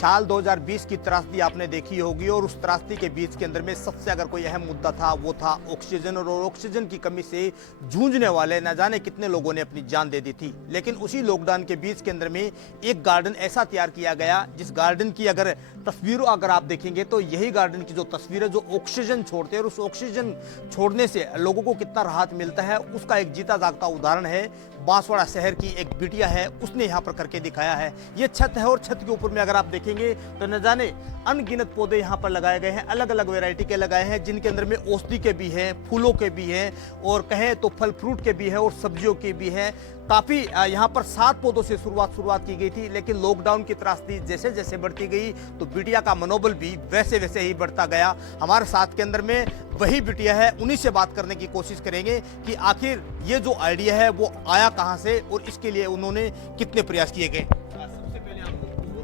साल 2020 की त्रासदी आपने देखी होगी और उस त्रासदी के बीच के अंदर में सबसे अगर कोई अहम मुद्दा था वो था ऑक्सीजन, और ऑक्सीजन की कमी से जूझने वाले न जाने कितने लोगों ने अपनी जान दे दी थी। लेकिन उसी लॉकडाउन के बीच के अंदर में एक गार्डन ऐसा तैयार किया गया जिस गार्डन की अगर तस्वीरों अगर आप देखेंगे तो यही गार्डन की जो तस्वीर है जो ऑक्सीजन छोड़ते हैं और उस ऑक्सीजन छोड़ने से लोगों को कितना राहत मिलता है उसका एक जीता जागता उदाहरण है। बांसवाड़ा शहर की एक बिटिया है, उसने यहाँ पर करके दिखाया है। ये छत है और छत के ऊपर में अगर आप देखेंगे तो न जाने अनगिनत पौधे यहाँ पर लगाए गए हैं, अलग अलग वैरायटी के लगाए हैं, जिनके अंदर में औषधि के भी हैं, फूलों के भी हैं और कहें तो फल फ्रूट के भी हैं और सब्जियों के भी हैं। काफ़ी यहाँ पर 7 पौधों से शुरुआत की गई थी, लेकिन लॉकडाउन की त्रासदी जैसे जैसे बढ़ती गई तो बिटिया का मनोबल भी वैसे वैसे ही बढ़ता गया। हमारे साथ के अंदर में वही बिटिया है, उन्हीं से बात करने की कोशिश करेंगे कि आखिर ये जो आइडिया है वो आया कहाँ से और इसके लिए उन्होंने कितने प्रयास किए गए। सबसे पहले आप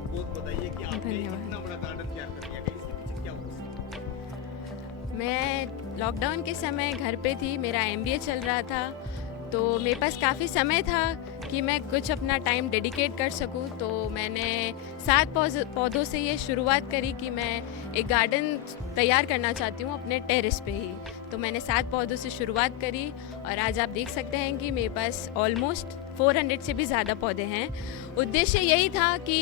बहुत बताइए कि आपने इतना बड़ा गार्डन तैयार कर दिया, इसके पीछे क्या हुआ? मैं लॉकडाउन के समय घर पे थी, मेरा एमबीए चल रहा था, तो मेरे पास काफ़ी समय था कि मैं कुछ अपना टाइम डेडिकेट कर सकूं। तो मैंने 7 पौधों से ये शुरुआत करी कि मैं एक गार्डन तैयार करना चाहती हूँ अपने टेरेस पे ही। तो मैंने 7 पौधों से शुरुआत करी और आज आप देख सकते हैं कि मेरे पास ऑलमोस्ट 400 से भी ज़्यादा पौधे हैं। उद्देश्य यही था कि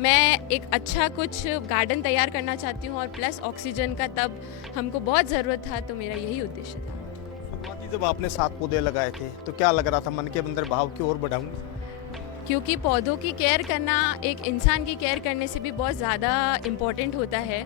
मैं एक अच्छा कुछ गार्डन तैयार करना चाहती हूँ और प्लस ऑक्सीजन का तब हमको बहुत ज़रूरत था, तो मेरा यही उद्देश्य था। जब आपने 7 पौधे लगाए थे तो क्या लग रहा था, मन के अंदर भाव की ओर बढ़ाऊंगी? क्योंकि पौधों की केयर करना एक इंसान की केयर करने से भी बहुत ज़्यादा इम्पोर्टेंट होता है।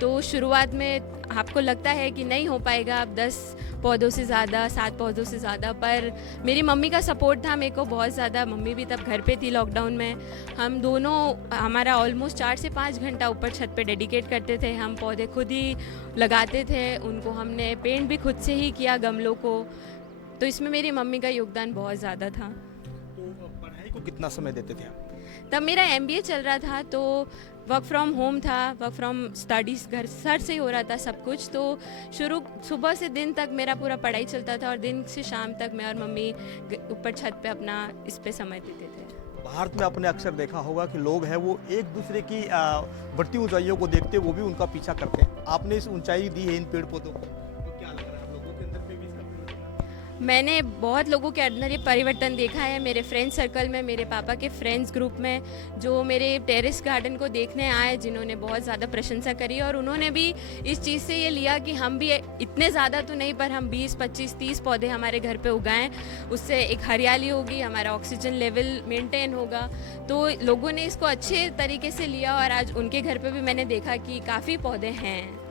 तो शुरुआत में आपको लगता है कि नहीं हो पाएगा अब 10 पौधों से ज़्यादा, 7 पौधों से ज़्यादा, पर मेरी मम्मी का सपोर्ट था मेरे को बहुत ज़्यादा। मम्मी भी तब घर पे थी लॉकडाउन में। हम दोनों हमारा ऑलमोस्ट 4 से 5 घंटा ऊपर छत पे डेडिकेट करते थे। हम पौधे खुद ही लगाते थे, उनको हमने पेंट भी खुद से ही किया गमलों को। तो इसमें मेरी मम्मी का योगदान बहुत ज़्यादा था। को कितना समय देते थे आप? तब मेरा एमबीए चल रहा था, तो वर्क फ्रॉम होम था, वर्क फ्रॉम स्टडीज़ घर सर से ही हो रहा था सब कुछ। तो सुबह से दिन तक मेरा पूरा पढ़ाई चलता था और दिन से शाम तक मैं और मम्मी ऊपर छत पे अपना इस पे समय देते थे। भारत में आपने अक्सर देखा होगा कि लोग हैं वो एक दूसरे की बढ़ती ऊंचाइयों को देखते वो भी उनका पीछा करते हैं। आपने इस ऊंचाई दी है इन पेड़ पौधों को, तो क्या लग रहा है आप लोगों के अंदर में भी इसका परिवर्तन? मैंने बहुत लोगों के अंदर ये परिवर्तन देखा है। मेरे फ्रेंड सर्कल में, मेरे पापा के फ्रेंड्स ग्रुप में जो मेरे टेरेस गार्डन को देखने आए, जिन्होंने बहुत ज़्यादा प्रशंसा करी और उन्होंने भी इस चीज़ से ये लिया कि हम भी इतने ज़्यादा तो नहीं पर हम 20, 25, 30 पौधे हमारे घर पे उगाएं, उससे एक हरियाली होगी, हमारा ऑक्सीजन लेवल मेंटेन होगा। तो लोगों ने इसको अच्छे तरीके से लिया और आज उनके घर पे भी मैंने देखा कि काफ़ी पौधे हैं।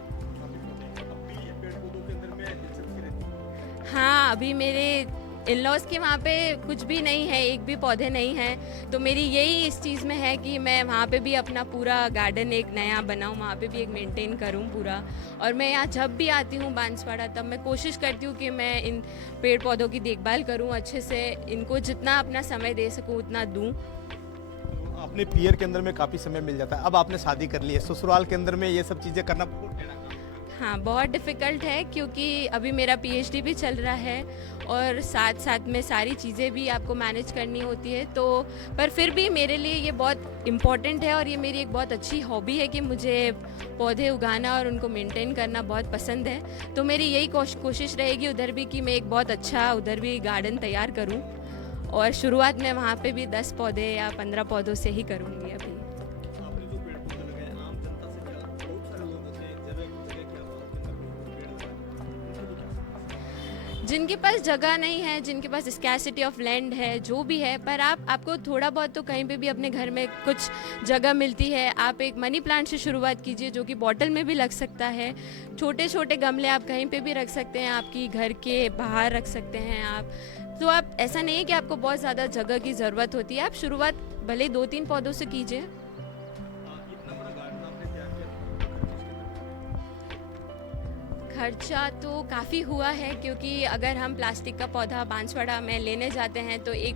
हाँ, अभी मेरे इन-लॉज़ के वहाँ पे कुछ भी नहीं है, एक भी पौधे नहीं हैं। तो मेरी यही इस चीज़ में है कि मैं वहाँ पे भी अपना पूरा गार्डन एक नया बनाऊँ, वहाँ पे भी एक मेंटेन करूँ पूरा। और मैं यहाँ जब भी आती हूँ बांसवाड़ा, तब मैं कोशिश करती हूँ कि मैं इन पेड़ पौधों की देखभाल करूँ अच्छे से, इनको जितना अपना समय दे सकूँ उतना दूँ। अपने पियर के अंदर में काफ़ी समय मिल जाता है। अब आपने शादी कर ली है, ससुराल के अंदर में ये सब चीज़ें करना बहुत टेढ़ा काम है। हाँ, बहुत डिफ़िकल्ट है क्योंकि अभी मेरा पीएचडी भी चल रहा है और साथ साथ में सारी चीज़ें भी आपको मैनेज करनी होती है। तो पर फिर भी मेरे लिए ये बहुत इम्पॉर्टेंट है और ये मेरी एक बहुत अच्छी हॉबी है कि मुझे पौधे उगाना और उनको मेंटेन करना बहुत पसंद है। तो मेरी यही कोशिश रहेगी उधर भी कि मैं एक बहुत अच्छा उधर भी गार्डन तैयार करूँ और शुरुआत में वहाँ पे भी 10 पौधे या 15 पौधों से ही करूँगी अभी। जिनके पास जगह नहीं है, जिनके पास स्कैसिटी ऑफ लैंड है, जो भी है, पर आपको थोड़ा बहुत तो कहीं पे भी अपने घर में कुछ जगह मिलती है। आप एक मनी प्लांट से शुरुआत कीजिए जो कि बॉटल में भी लग सकता है। छोटे छोटे गमले आप कहीं पे भी रख सकते हैं, आपकी घर के बाहर रख सकते हैं आप। तो आप ऐसा नहीं है कि आपको बहुत ज़्यादा जगह की ज़रूरत होती है। आप शुरुआत भले 2-3 पौधों से कीजिए। खर्चा तो काफ़ी हुआ है क्योंकि अगर हम प्लास्टिक का पौधा बांसवाड़ा में लेने जाते हैं तो एक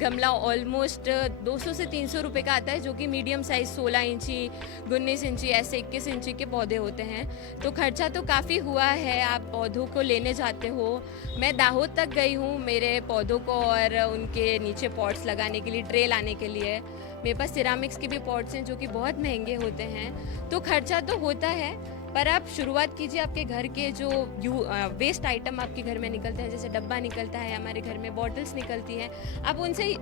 गमला ऑलमोस्ट 200 से 300 रुपये का आता है, जो कि मीडियम साइज़ 16 इंची, 19 इंची, ऐसे 21 इंची के पौधे होते हैं। तो खर्चा तो काफ़ी हुआ है। आप पौधों को लेने जाते हो, मैं दाहोद तक गई हूँ मेरे पौधों को और उनके नीचे पॉट्स लगाने के लिए, ट्रे लाने के लिए। मेरे पास सिरामिक्स के भी पॉट्स हैं जो कि बहुत महंगे होते हैं। तो खर्चा तो होता है, पर आप शुरुआत कीजिए। आपके घर के जो वेस्ट आइटम आपके घर में निकलते हैं, जैसे डब्बा निकलता है, हमारे घर में बॉटल्स निकलती हैं, आप उनसे ही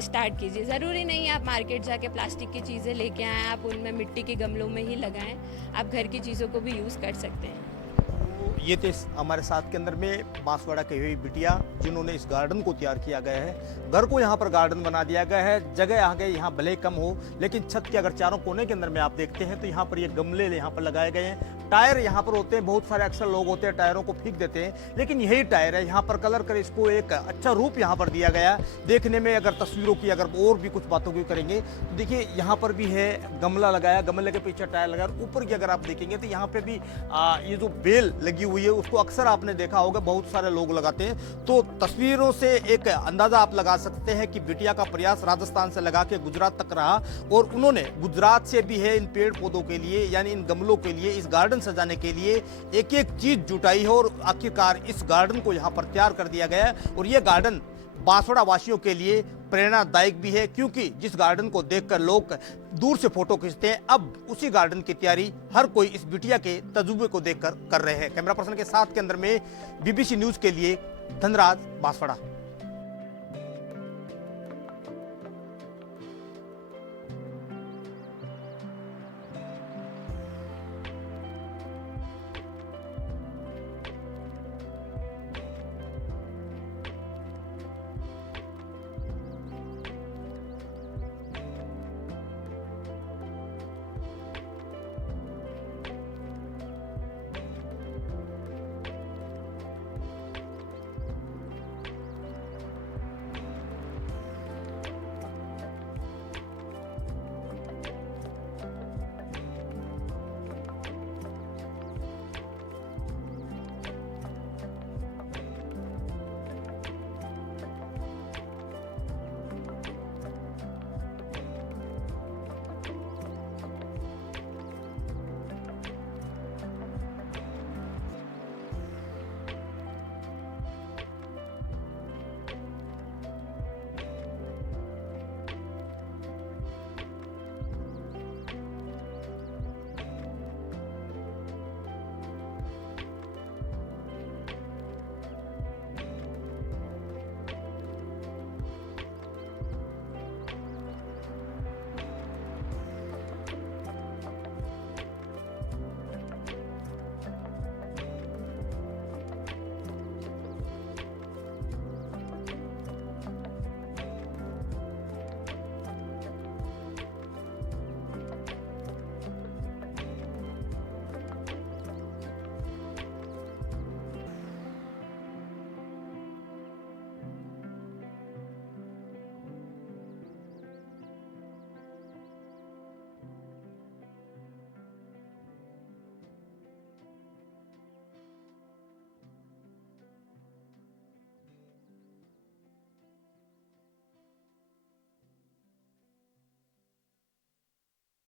स्टार्ट कीजिए। ज़रूरी नहीं है आप मार्केट जाके प्लास्टिक की चीज़ें लेके आएँ, आप उनमें मिट्टी के गमलों में ही लगाएं। आप घर की चीज़ों को भी यूज़ कर सकते हैं। ये थे हमारे साथ के अंदर में बांसवाड़ा की हुई बिटिया, जिन्होंने इस गार्डन को तैयार किया गया है। घर को यहाँ पर गार्डन बना दिया गया है। जगह आगे यहाँ भले कम हो, लेकिन छत के अगर चारों कोने के अंदर में आप देखते हैं तो यहाँ पर ये गमले यहाँ पर लगाए गए हैं। टायर यहाँ पर होते हैं, बहुत सारे अक्सर लोग होते हैं टायरों को फेंक देते हैं, लेकिन यही टायर है। यहाँ पर कलर कर इसको एक अच्छा रूप यहाँ पर दिया गया है। देखने में अगर तस्वीरों की अगर और भी कुछ बातों की करेंगे तो देखिए यहाँ पर भी है गमला लगाया, गमले के पीछे टायर लगाया। ऊपर की अगर आप देखेंगे तो यहाँ पे भी ये जो बेल लगी हुई है उसको अक्सर आपने देखा होगा, बहुत सारे लोग लगाते हैं। तो तस्वीरों से एक अंदाजा आप लगा सकते हैं कि बिटिया का प्रयास राजस्थान से लगा के गुजरात तक रहा, और उन्होंने गुजरात से भी है इन पेड़ पौधों के लिए, यानी इन गमलों के लिए, इस गार्डन सजाने के लिए एक एक चीज जुटाई है, और आखिरकार इस गार्डन को यहाँ पर तैयार कर दिया गया है। और ये गार्डन बांसवाड़ा वासियों के लिए प्रेरणादायक भी है, क्योंकि जिस गार्डन को देखकर लोग दूर से फोटो खींचते हैं, अब उसी गार्डन की तैयारी हर कोई इस बिटिया के तजुर्बे को देखकर कर रहे हैं। कैमरा पर्सन के साथ के अंदर में BBC न्यूज के लिए धनराज, बांसवाड़ा।